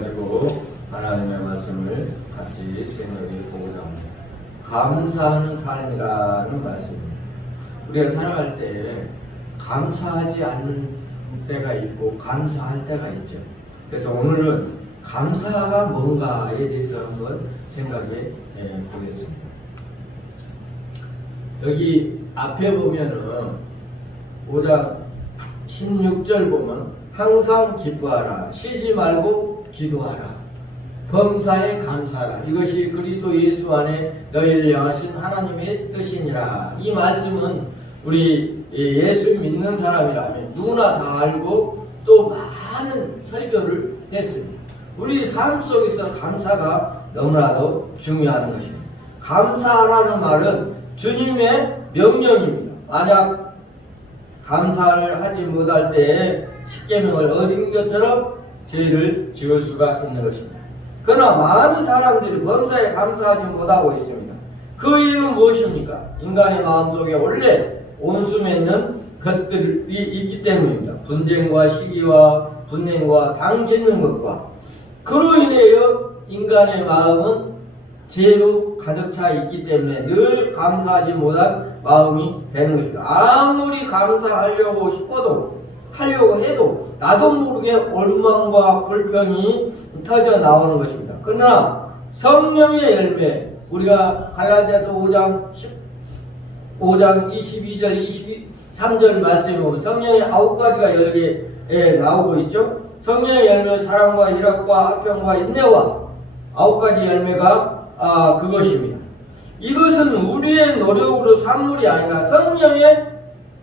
가지고 하나님의 말씀을 같이 생각해 보고자 합니다. 감사하는 삶이라는 말씀입니다. 우리가 살아갈 때 감사하지 않는 때가 있고 감사할 때가 있죠. 그래서 오늘은 감사가 뭔가에 대해서 한번 생각해 보겠습니다. 여기 앞에 보면은 5장 16절 보면 항상 기뻐하라, 쉬지 말고 기도하라, 범사에 감사하라, 이것이 그리스도 예수 안에 너희를 향하신 하나님의 뜻이니라. 이 말씀은 우리 예수 믿는 사람이라면 누구나 다 알고 또 많은 설교를 했습니다. 우리 삶 속에서 감사가 너무나도 중요한 것입니다. 감사하라는 말은 주님의 명령입니다. 만약 감사를 하지 못할 때에 십계명을 어긴 것처럼 죄를 지을 수가 있는 것입니다. 그러나 많은 사람들이 범사에 감사하지 못하고 있습니다. 그 이유는 무엇입니까? 인간의 마음속에 원래 온수 맺는 것들이 있기 때문입니다. 분쟁과 시기와 분냉과 당짓는 것과 그로 인하여 인간의 마음은 죄로 가득 차 있기 때문에 늘 감사하지 못한 마음이 되는 것입니다. 아무리 감사하려고 싶어도 하려고 해도 나도 모르게 원망과 불평이 터져 나오는 것입니다. 그러나 성령의 열매, 우리가 갈라디아서 5장 22절 23절 말씀에 보면 성령의 9가지가 열매에 나오고 있죠. 성령의 열매, 사랑과 희락과 화평과 인내와 9가지 열매가 그것입니다. 이것은 우리의 노력으로 산물이 아니라 성령의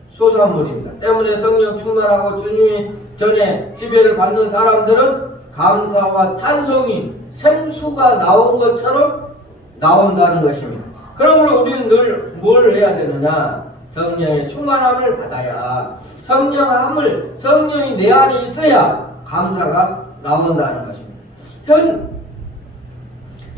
소산물입니다. 때문에 성령 충만하고 주님이 전에 지배를 받는 사람들은 감사와 찬송이 생수가 나온 것처럼 나온다는 것입니다. 그러므로 우리는 늘 뭘 해야 되느냐? 성령의 충만함을 받아야, 성령이 내 안에 있어야 감사가 나온다는 것입니다.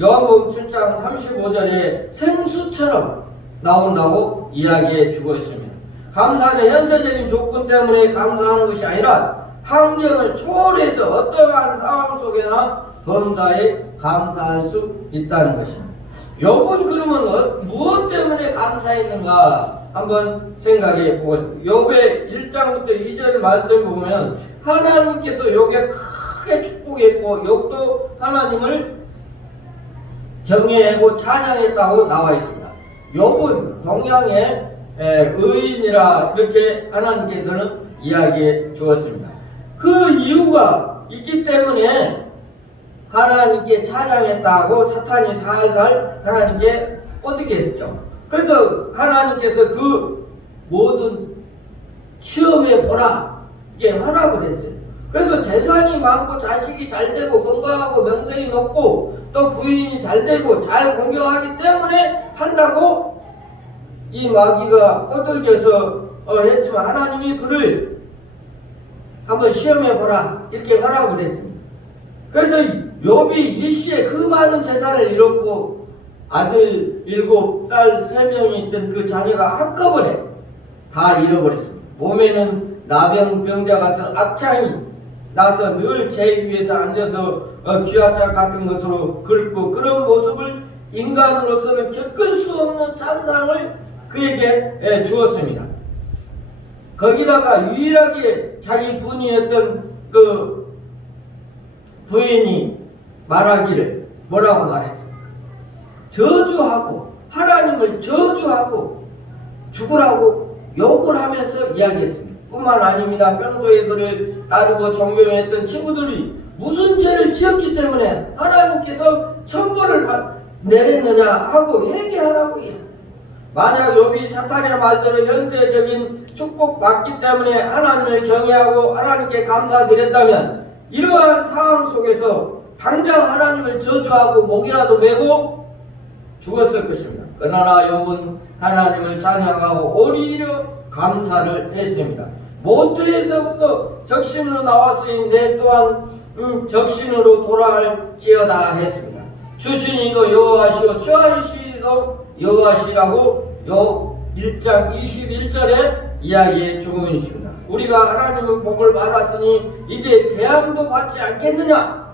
요한복음 7장 35절에 생수처럼 나온다고 이야기해 주고 있습니다. 감사는 현세적인 조건 때문에 감사하는 것이 아니라 환경을 초월해서 어떠한 상황 속에나 범사에 감사할 수 있다는 것입니다. 욥은 그러면 무엇 때문에 감사했는가 한번 생각해 보겠습니다. 욥의 1장부터 2절 말씀 보면 하나님께서 욥에 크게 축복했고 욥도 하나님을 경외하고 찬양했다고 나와 있습니다. 욥은 동양의 의인이라 이렇게 하나님께서는 이야기해 주었습니다. 그 이유가 있기 때문에 하나님께 찬양했다고 사탄이 살살 하나님께 꼬드게 했죠. 그래서 하나님께서 그 모든 시험해 보라 이게 허락을 했어요. 그래서 재산이 많고 자식이 잘 되고 건강하고 명성이 높고 또 부인이 잘 되고 잘 공경하기 때문에 한다고 이 마귀가 꼬들게 해서 했지만 하나님이 그를 한번 시험해 보라 이렇게 허락을 했습니다. 그래서 욥이 일시에 그 많은 재산을 잃었고 아들 7, 딸 3명이 있던 그 자녀가 한꺼번에 다 잃어버렸습니다. 몸에는 나병병자 같은 악창이 나서 늘 제 위에서 앉아서 쥐약자 같은 것으로 긁고 그런 모습을 인간으로서는 겪을 수 없는 찬상을 그에게 주었습니다. 거기다가 유일하게 자기 부인이었던 그 부인이 말하기를 뭐라고 말했습니까? 저주하고 하나님을 저주하고 죽으라고 욕을 하면서 이야기했습니다. 뿐만 아닙니다. 평소에 그를 따르고 존경했던 친구들이 무슨 죄를 지었기 때문에 하나님께서 천벌을 내렸느냐 하고 회개하라고 해요. 만약 욥이 사탄의 말대로 현세적인 축복받기 때문에 하나님을 경외하고 하나님께 감사드렸다면 이러한 상황 속에서 당장 하나님을 저주하고 목이라도 메고 죽었을 것입니다. 그러나 욥은 하나님을 찬양하고 오히려 감사를 했습니다. 모태에서부터 적신으로 나왔으니 내 또한 적신으로 돌아갈지어다 했습니다. 주신이도 여호와시오 주하시도 여호와시라고 욥 1장 21절에 이야기해 주고 있습니다. 우리가 하나님의 복을 받았으니 이제 재앙도 받지 않겠느냐?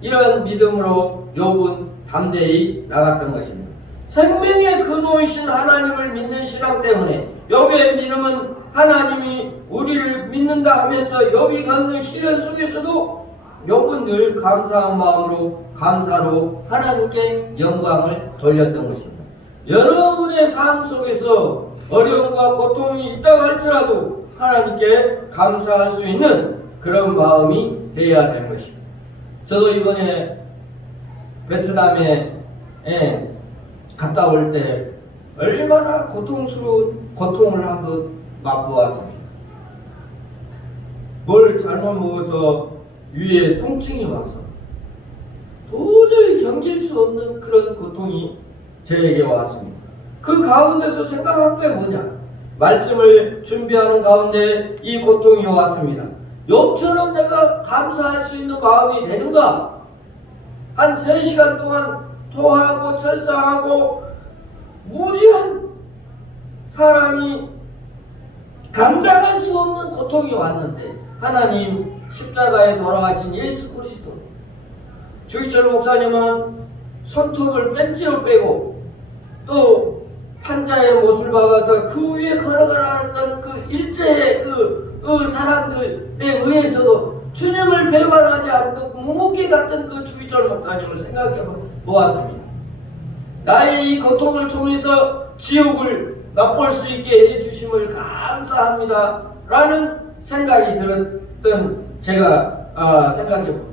이런 믿음으로 욥은 담대히 나갔던 것입니다. 생명의 근원이신 하나님을 믿는 신앙 때문에 욥의 믿음은 하나님이 우리를 믿는다 하면서 욥이 겪는 시련 속에서도 욥은 늘 감사한 마음으로 감사로 하나님께 영광을 돌렸던 것입니다. 여러분의 삶 속에서 어려움과 고통이 있다고 할지라도 하나님께 감사할 수 있는 그런 마음이 되어야 되는 것입니다. 저도 이번에 베트남에 갔다 올 때 얼마나 고통스러운 고통을 한번 맛보았습니다. 뭘 잘못 먹어서 위에 통증이 와서 도저히 견딜 수 없는 그런 고통이 저에게 왔습니다. 그 가운데서 생각한 게 뭐냐? 말씀을 준비하는 가운데 이 고통이 왔습니다. 욥처럼 내가 감사할 수 있는 마음이 되는가? 한 3시간 동안 토하고 철사하고 무지한 사람이 감당할 수 없는 고통이 왔는데 하나님 십자가에 돌아가신 예수 그리스도, 주기철 목사님은 손톱을 뺀지로 빼고 또 판자에 못을 박아서 그 위에 걸어가라던 그 일제의 그 사람들에 의해서도 주님을 배반하지 않고 묵묵히 갔던 그 주기철 목사님을 생각해 보았습니다. 나의 이 고통을 통해서 지옥을 맛볼 수 있게 해주심을 감사합니다 라는 생각이 들었던 제가 생각해 봅니다.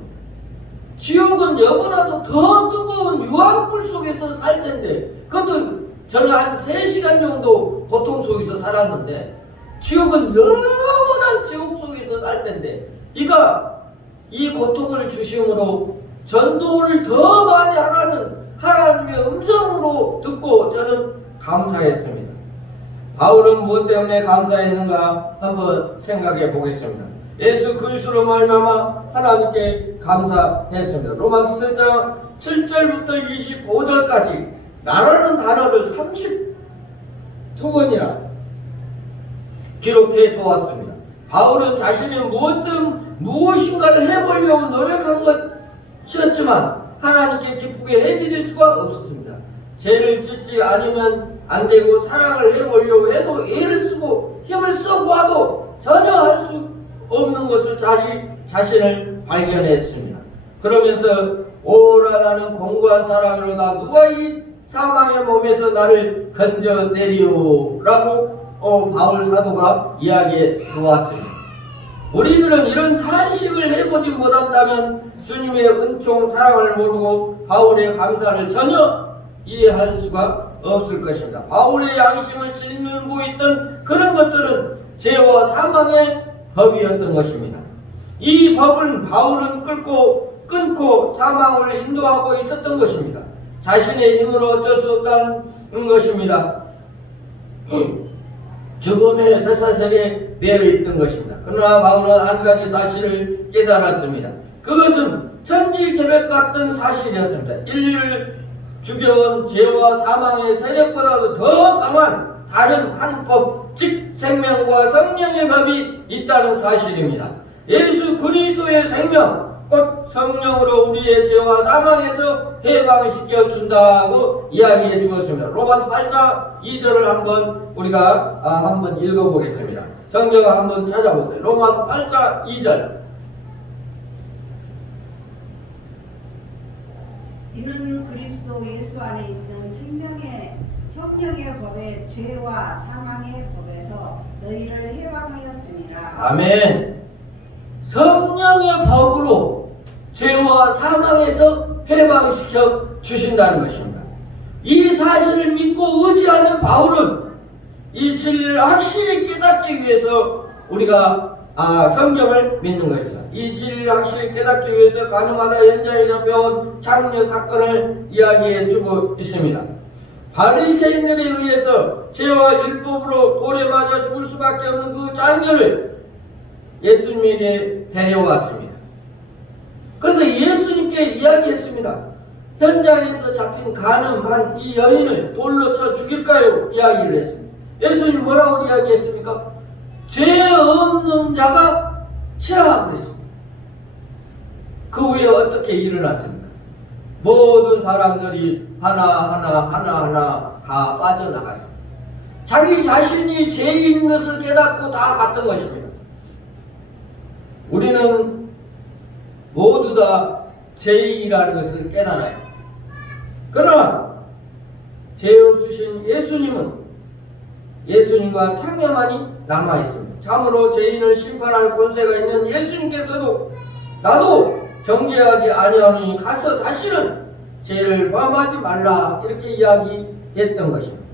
지옥은 여보나도 더 뜨거운 유황불 속에서 살 텐데, 그것도 저는 한 3시간 정도 고통 속에서 살았는데, 지옥은 영원한 지옥 속에서 살 텐데, 이 고통을 주심으로 전도를 더 많이 하라는 하나님의 음성으로 듣고 저는 감사했습니다. 바울은 무엇 때문에 감사했는가 한번 생각해 보겠습니다. 예수 그리스도로 말미암아 하나님께 감사했습니다. 로마서 7장 7절부터 25절까지 나라는 단어를 32번이나 기록해 두었습니다. 바울은 자신이 무엇인가를 해보려고 노력한 것이었지만 하나님께 기쁘게 해드릴 수가 없었습니다. 죄를 짓지 않으면 안 되고 사랑을 해보려고 해도 애를 쓰고 힘을 써보아도 전혀 할 수 없는 것을 자신을 발견했습니다. 그러면서 오라 나는 공고한 사람이로다 누가 이 사망의 몸에서 나를 건져내리오 라고 바울 사도가 이야기해 놓았습니다. 우리들은 이런 탄식을 해보지 못한다면 주님의 은총 사랑을 모르고 바울의 감사를 전혀 이해할 수가 없을 것입니다. 바울의 양심을 짓누르고 있던 그런 것들은 죄와 사망의 법이었던 것입니다. 이 법은 바울은 끊고 사망을 인도하고 있었던 것입니다. 자신의 힘으로 어쩔 수 없다는 것입니다. 죽음의 쇠사슬에 매여 있던 것입니다. 그러나 바울은 한 가지 사실을 깨달았습니다. 그것은 천지개벽 같은 사실이었습니다. 인류를 죽여온 죄와 사망의 세력보다도 더 강한 다른 한 법, 즉 생명과 성령의 법이 있다는 사실입니다. 예수 그리스도의 생명, 곧 성령으로 우리의 죄와 사망에서 해방시켜 준다고 이야기해 주었습니다. 로마서 8장 2절을 한번 우리가 한번 읽어보겠습니다. 성경을 한번 찾아보세요. 로마서 8장 2절. 이는 그리스도 예수 안에 있는 성령의 법에 죄와 사망의 법에서 너희를 해방하였습니다. 아멘. 성령의 법으로 죄와 사망에서 해방시켜 주신다는 것입니다. 이 사실을 믿고 의지하는 바울은 이 진리를 확실히 깨닫기 위해서 우리가 성경을 믿는 것입니다. 이 진리를 확실히 깨닫기 위해서 가늠하다 현장에 잡혀온 장려 사건을 이야기해 주고 있습니다. 바리새인들에 의해서 죄와 율법으로 돌에 맞아 죽을 수밖에 없는 그 장녀를 예수님에게 데려왔습니다. 그래서 예수님께 이야기했습니다. 현장에서 잡힌 간음한 이 여인을 돌로 쳐 죽일까요? 이야기를 했습니다. 예수님이 뭐라고 이야기했습니까? 죄 없는 자가 치라 그랬습니다. 그 후에 어떻게 일어났습니까? 모든 사람들이 하나하나 다 빠져나갔습니다. 자기 자신이 죄인인 것을 깨닫고 다 갔던 것입니다. 우리는 모두 다 죄인이라는 것을 깨달아야 합니다. 그러나 죄 없으신 예수님과 창녀만이 남아있습니다. 참으로 죄인을 심판할 권세가 있는 예수님께서도 나도 정죄하지 아니하니 가서 다시는 죄를 범하지 말라 이렇게 이야기했던 것입니다.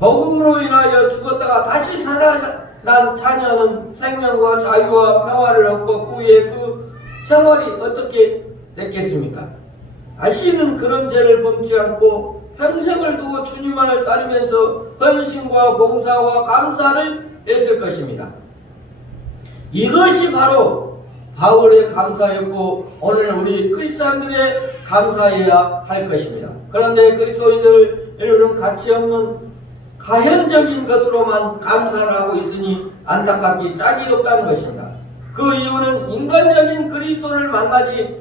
복음으로 인하여 죽었다가 다시 살아난 자녀는 생명과 자유와 평화를 얻고 그 후에 그 생활이 어떻게 됐겠습니까? 다시는 그런 죄를 범치 않고 평생을 두고 주님만을 따르면서 헌신과 봉사와 감사를 했을 것입니다. 이것이 바로 바울의 감사였고 오늘 우리 크리스찬들의 감사해야 할 것입니다. 그런데 그리스도인들은 가치 없는 가현적인 것으로만 감사를 하고 있으니 안타깝기 짝이 없다는 것입니다. 그 이유는 인간적인 그리스도를 만나지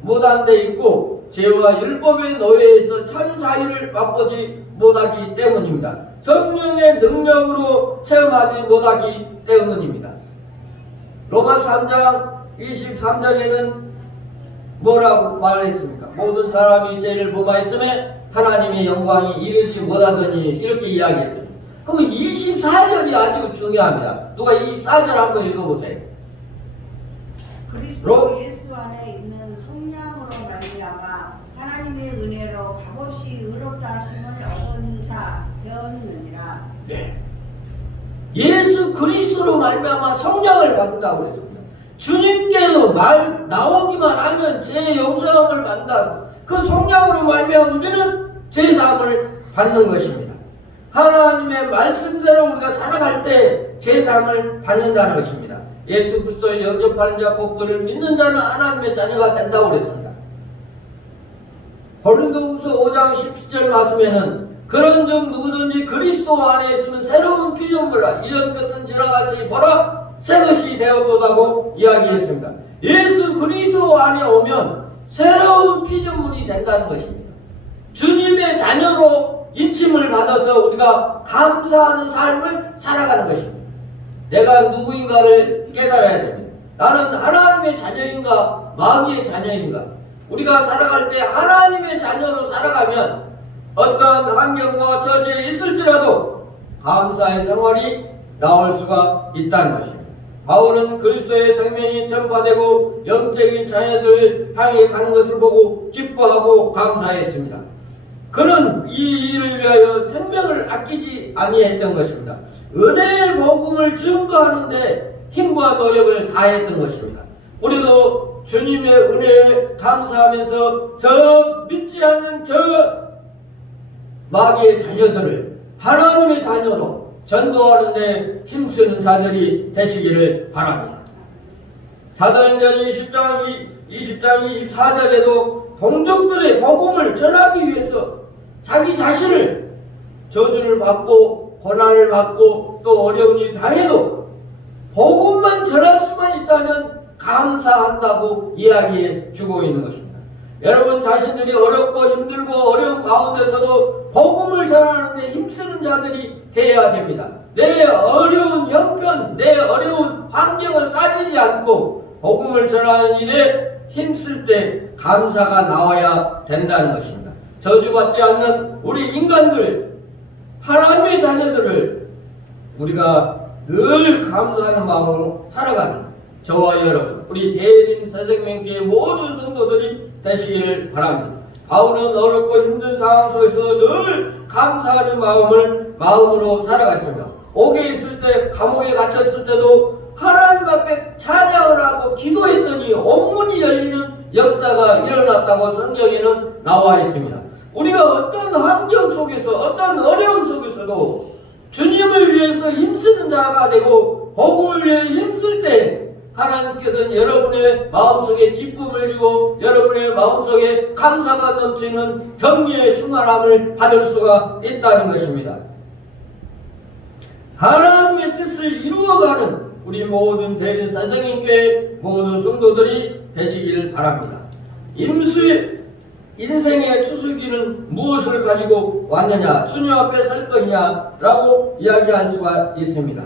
못한 데 있고 죄와 율법의 노예에서 참 자유를 맛보지 못하기 때문입니다. 성령의 능력으로 체험하지 못하기 때문입니다. 로마서 3장 23절에는 뭐라고 말했습니까? 모든 사람이 죄를 범하였음에 하나님의 영광이 이르지 못하더니 이렇게 이야기했습니다. 그럼 24절이 아주 중요합니다. 누가 24절 한번 읽어보세요. 그리스도 예수 안에 있는 성령으로 말미암아 하나님의 은혜로 값없이 의롭다 하심을 얻은 자 되었느니라. 네. 예수 그리스도로 말미암아 성령을 받는다고 그랬습니다. 주님께서 나오기만 하면 제 용서함을 받는다. 그 성령으로 말미암아 우리는 제 사함을 받는 것입니다. 하나님의 말씀대로 우리가 살아갈 때 제 사함을 받는다는 것입니다. 예수 그리스도의 영접하는 자 곧 그를 믿는 자는 하나님의 자녀가 된다고 그랬습니다. 고린도후서 5장 17절 말씀에는 그런즉 누구든지 그리스도 안에 있으면 새로운 피조물이라 이전 것은 지나갔으니 보라 새 것이 되었도다고 이야기했습니다. 예수 그리스도 안에 오면 새로운 피조물이 된다는 것입니다. 주님의 자녀로 인침을 받아서 우리가 감사하는 삶을 살아가는 것입니다. 내가 누구인가를 깨달아야 됩니다. 나는 하나님의 자녀인가 마귀의 자녀인가. 우리가 살아갈 때 하나님의 자녀로 살아가면 어떤 환경과 처지에 있을지라도 감사의 생활이 나올 수가 있다는 것입니다. 바울은 그리스도의 생명이 전파되고 영적인 자녀들을 향해 가는 것을 보고 기뻐하고 감사했습니다. 그는 이 일을 위하여 생명을 아끼지 아니했던 것입니다. 은혜의 복음을 증거하는데 힘과 노력을 다했던 것입니다. 우리도 주님의 은혜에 감사하면서 저 믿지 않는 저 마귀의 자녀들을 하나님의 자녀로 전도하는데 힘쓰는 자들이 되시기를 바랍니다. 사도행전 20장 24절에도 동족들의 복음을 전하기 위해서 자기 자신을 저주를 받고 고난을 받고 또 어려운 일을 당해도 복음만 전할 수만 있다면 감사한다고 이야기해 주고 있는 것입니다. 여러분 자신들이 어렵고 힘들고 어려운 가운데서도 복음을 전하는데 힘쓰는 자들이 되어야 됩니다. 내 어려운 형편, 내 어려운 환경을 따지지 않고 복음을 전하는 일에 힘쓸 때 감사가 나와야 된다는 것입니다. 저주받지 않는 우리 인간들, 하나님의 자녀들을 우리가 늘 감사하는 마음으로 살아가는 저와 여러분, 우리 대림 새생명교회 모든 성도들이 되시기를 바랍니다. 바울은 어렵고 힘든 상황 속에서도 늘 감사하는 마음으로 살아갔습니다. 옥에 있을 때, 감옥에 갇혔을 때도 하나님 앞에 찬양을 하고 기도했더니 온문이 열리는 역사가 일어났다고 성경에는 나와 있습니다. 우리가 어떤 환경 속에서 어떤 어려움 속에서도 주님을 위해서 힘쓰는 자가 되고 복음을 위해 힘쓸 때 하나님께서는 여러분의 마음속에 기쁨을 주고 여러분의 마음속에 감사가 넘치는 성령의 충만함을 받을 수가 있다는 것입니다. 하나님의 뜻을 이루어가는 우리 모든 대린 선생님께 모든 성도들이 되시기를 바랍니다. 인생의 추수기는 무엇을 가지고 왔느냐? 주님 앞에 설 것이냐? 라고 이야기할 수가 있습니다.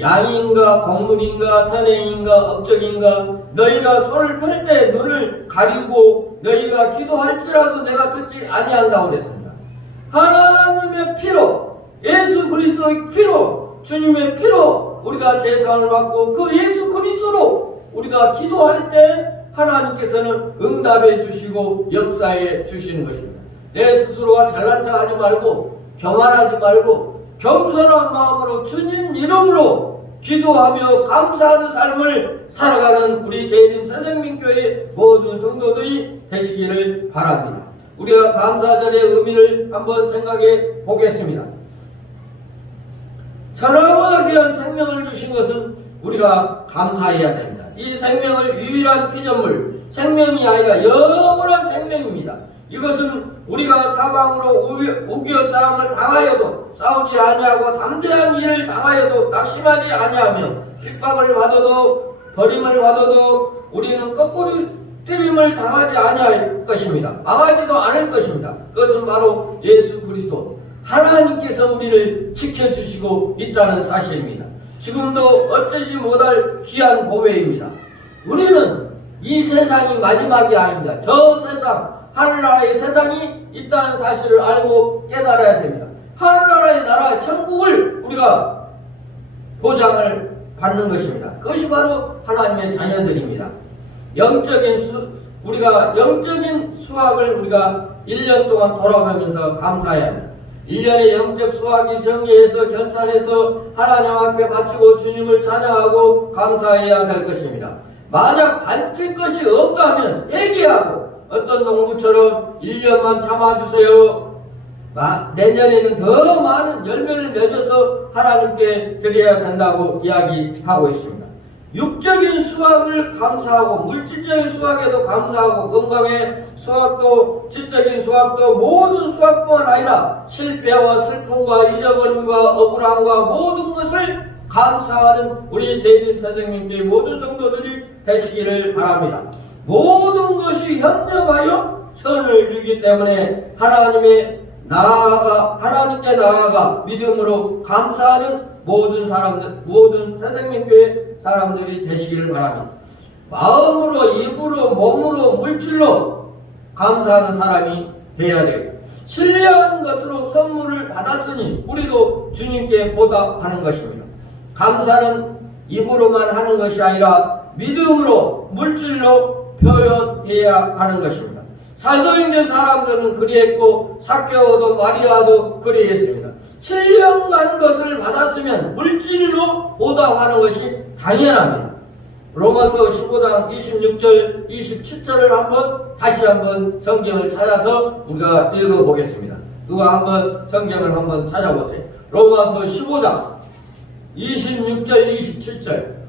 양인가 곡물인가 선행인가 업적인가 너희가 손을 펼 때 눈을 가리고 너희가 기도할지라도 내가 듣지 아니한다고 그랬습니다. 하나님의 피로, 예수 그리스도의 피로, 주님의 피로 우리가 제사를 받고 그 예수 그리스도로 우리가 기도할 때 하나님께서는 응답해 주시고 역사해 주시는 것입니다. 내 스스로가 잘난 척 하지 말고 교만하지 말고 겸손한 마음으로 주님 이름으로 기도하며 감사하는 삶을 살아가는 우리 대림 새생명교회 모든 성도들이 되시기를 바랍니다. 우리가 감사절의 의미를 한번 생각해 보겠습니다. 천하보다 귀한 생명을 주신 것은 우리가 감사해야 됩니다. 이 생명을 유일한 피조물, 생명이 아니라 영원한 생명입니다. 이것은 우리가 사방으로 우겨 싸움을 당하여도 싸우지 아니하고 담대한 일을 당하여도 낙심하지 아니하며 핍박을 받아도 버림을 받아도 우리는 거꾸로 뜨림을 당하지 아니할 것입니다. 망하지도 않을 것입니다. 그것은 바로 예수 그리스도 하나님께서 우리를 지켜주시고 있다는 사실입니다. 지금도 어쩌지 못할 귀한 보배입니다. 우리는 이 세상이 마지막이 아닙니다. 저 세상, 하늘나라의 세상이 있다는 사실을 알고 깨달아야 됩니다. 하늘나라의 나라, 천국을 우리가 보장을 받는 것입니다. 그것이 바로 하나님의 자녀들입니다. 우리가 영적인 수학을 우리가 1년 동안 돌아가면서 감사해야 합니다. 1년의 영적 수학이 정리해서 견산해서 하나님 앞에 바치고 주님을 찬양하고 감사해야 될 것입니다. 만약 바칠 것이 없다면 얘기하고 어떤 농부처럼 1년만 참아주세요. 내년에는 더 많은 열매를 맺어서 하나님께 드려야 된다고 이야기하고 있습니다. 육적인 수확을 감사하고 물질적인 수확에도 감사하고 건강의 수확도 지적인 수확도 모든 수확뿐만 아니라 실패와 슬픔과 잊어버림과 억울함과 모든 것을 감사하는 우리 대림 선생님께 모든 성도들이 되시기를 바랍니다. 모든 것이 현명하여 선을 이루기 때문에 하나님께 나아가 믿음으로 감사하는 모든 사람들, 모든 새생명교회 사람들이 되시기를 바랍니다. 마음으로, 입으로, 몸으로, 물질로 감사하는 사람이 되어야 되겠습니다. 신뢰한 것으로 선물을 받았으니 우리도 주님께 보답하는 것입니다. 감사는 입으로만 하는 것이 아니라 믿음으로, 물질로 표현해야 하는 것입니다. 사도행전 사람들은 그리했고 삭개오도 마리아도 그리했습니다. 신령한 것을 받았으면 물질로 보답하는 것이 당연합니다. 로마서 15장 26절 27절을 다시 한번 성경을 찾아서 우리가 읽어보겠습니다. 누가 한번 성경을 한번 찾아보세요. 로마서 15장 26절 27절.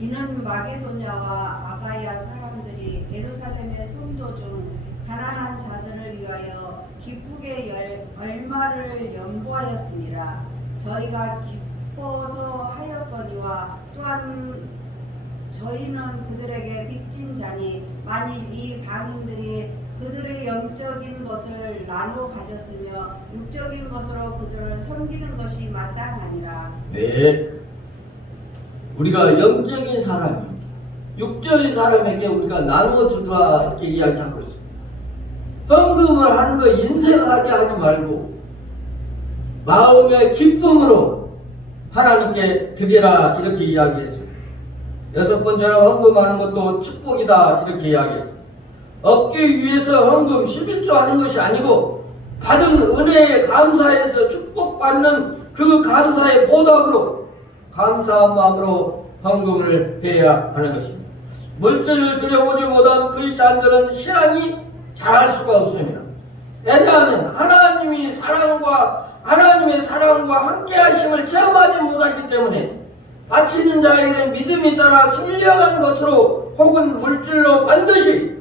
이는 마게도냐와 아가야 사람들이 예루살렘의 성도 중 가난한 자들을 위하여 기쁘게 얼마를 연보하였습니다. 저희가 기뻐서 하였거니와 또한 저희는 그들에게 빚진 자니 만일 이 방인들이 그들의 영적인 것을 나눠 가졌으며 육적인 것으로 그들을 섬기는 것이 마땅하니라. 네. 우리가 영적인 사람입니다. 육적인 사람에게 우리가 나눠주라 이렇게 이야기하고 있습니다. 헌금을 하는 거 인색하게 하지 말고 마음의 기쁨으로 하나님께 드리라 이렇게 이야기했습니다. 6번째는 헌금하는 것도 축복이다 이렇게 이야기했습니다. 얻기 위해서 헌금 11조 하는 것이 아니고 받은 은혜에 감사해서 축복받는 그 감사의 보답으로 감사한 마음으로 헌금을 해야 하는 것입니다. 물질을 들여보지 못한 크리스찬들은 신앙이 잘할 수가 없습니다. 왜냐하면 하나님의 사랑과 함께 하심을 체험하지 못하기 때문에 바치는 자에게는 믿음이 따라 신령한 것으로 혹은 물질로 반드시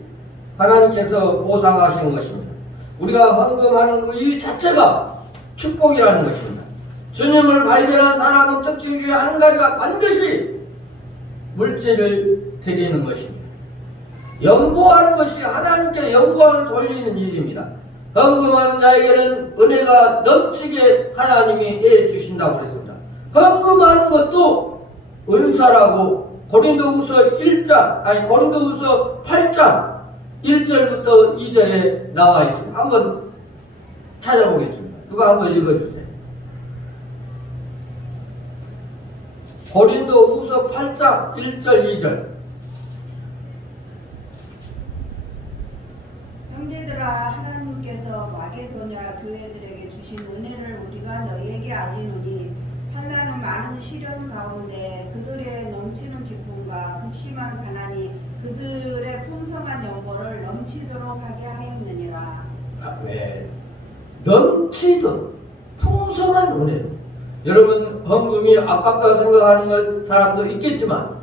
하나님께서 보상하시는 것입니다. 우리가 헌금하는 그 일 자체가 축복이라는 것입니다. 주님을 발견한 사람은 특징 중에 한 가지가 반드시 물질을 드리는 것입니다. 연보하는 것이 하나님께 영광을 돌리는 일입니다. 헌금하는 자에게는 은혜가 넘치게 하나님이 해 주신다고 그랬습니다. 헌금하는 것도 은사라고 고린도후서 8장 1절부터 2절에 나와 있습니다. 한번 찾아보겠습니다. 누가 한번 읽어주세요. 고린도후서 8장 1절 2절. 형제들아, 하나님께서 마게도냐 교회들에게 주신 은혜를 우리가 너희에게 알리노니 환난은 많은 시련 가운데 그들의 넘치는 기쁨과 극심한 가난이 그들의 풍성한 영광을 넘치도록 하게 하였느니라. 네. 넘치도록 풍성한 은혜. 여러분, 헌금이 아깝다고 생각하는 사람도 있겠지만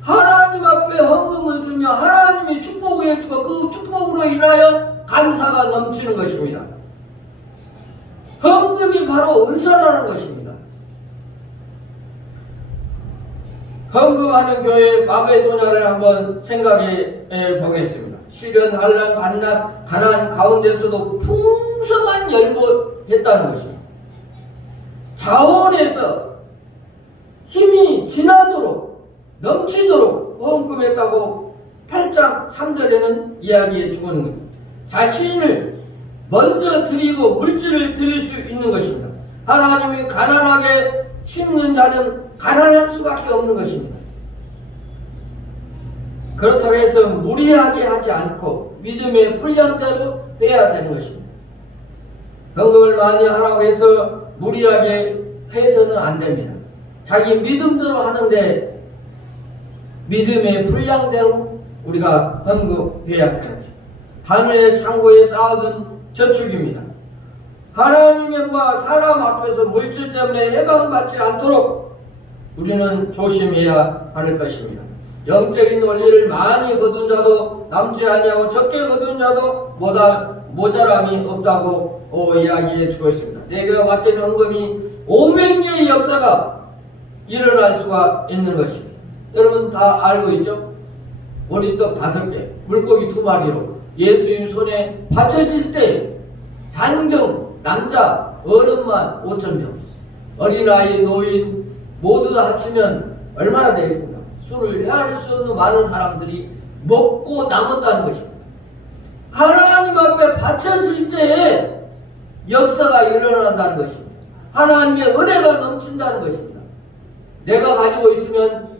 하나님 앞에 헌금을 들면 하나님이 축복을 해주고 그 축복으로 인하여 감사가 넘치는 것입니다. 헌금이 바로 은사라는 것입니다. 헌금하는 교회 마게도냐를 한번 생각해 보겠습니다. 시련, 환난, 가난 가운데서도 풍성한 열보했다는 것입니다. 자원에서 힘이 지나도록 넘치도록 헌금했다고 8장 3절에는 이야기해 주고 있는 겁니다. 자신을 먼저 드리고 물질을 드릴 수 있는 것입니다. 하나님이 가난하게 심는 자는 가난할 수밖에 없는 것입니다. 그렇다고 해서 무리하게 하지 않고 믿음의 분량대로 해야 되는 것입니다. 헌금을 많이 하라고 해서 무리하게 해서는 안 됩니다. 자기 믿음대로 하는데 믿음의 분량대로 우리가 헌금해야 하는 것입니다. 하늘의 창고에 쌓아둔 저축입니다. 하나님과 사람 앞에서 물질 때문에 해방받지 않도록 우리는 조심해야 할 것입니다. 영적인 원리를 많이 거둔 자도 남지 아니하고 적게 거둔 자도 모자람이 없다고 이야기해 주고 있습니다. 내가 바친 헌금이 500년의 역사가 일어날 수가 있는 것입니다. 여러분 다 알고 있죠? 머리떡 5개, 물고기 2마리로 예수님 손에 바쳐질 때 잔정, 남자, 어른만 5,000명, 어린아이, 노인 모두 다 합치면 얼마나 되겠습니까? 술을 헤아릴 수 없는 많은 사람들이 먹고 남았다는 것입니다. 하나님 앞에 바쳐질 때에 역사가 일어난다는 것입니다. 하나님의 은혜가 넘친다는 것입니다. 내가 가지고 있으면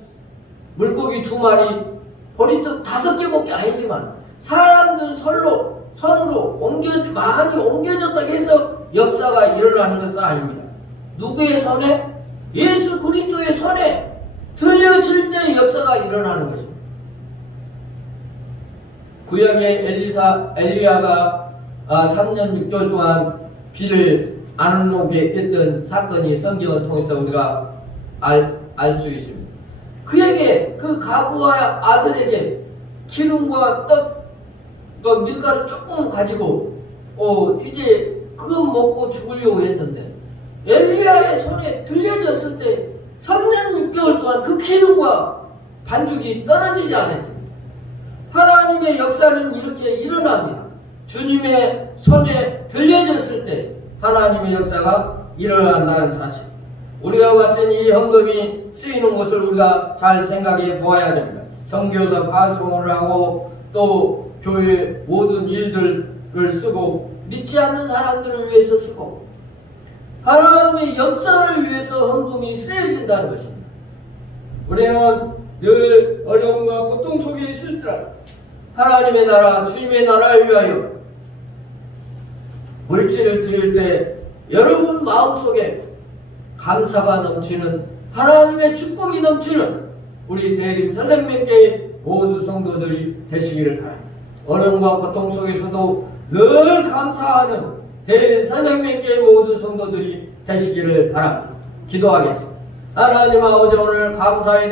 물고기 2마리, 보리떡 5개밖에 아니지만 사람들 손으로 많이 옮겨졌다고 해서 역사가 일어나는 것은 아닙니다. 누구의 손에? 예수 그리스도의 손에 들려질 때 역사가 일어나는 것입니다. 구약의 엘리야가 3년 6개월 동안 비를 안 오게 했던 사건이 성경을 통해서 우리가 알 수 있습니다. 그에게 그 가부와 아들에게 기름과 떡, 밀가루 조금 가지고 이제 그거 먹고 죽으려고 했는데 엘리야의 손에 들려졌을 때 3년 6개월 동안 그 기름과 반죽이 떨어지지 않았습니다. 하나님의 역사는 이렇게 일어납니다. 주님의 손에 들려졌을 때 하나님의 역사가 일어난다는 사실. 우리가 바친 이 헌금이 쓰이는 것을 우리가 잘 생각해 보아야 됩니다. 선교사 파송을 하고 또 교회 모든 일들을 쓰고 믿지 않는 사람들을 위해서 쓰고 하나님의 역사를 위해서 헌금이 쓰여진다는 것입니다. 우리는 늘 어려움과 고통 속에 있을 때라 하나님의 나라, 주님의 나라를 위하여 물질을 드릴 때 여러분 마음속에 감사가 넘치는 하나님의 축복이 넘치는 우리 대림 새생명교회 모두 성도들이 되시기를 바랍니다. 어려움과 고통 속에서도 늘 감사하는 대림 새생명교회 모든 성도들이 되시기를 바랍니다. 기도하겠습니다. 하나님 아버지, 오늘 감사의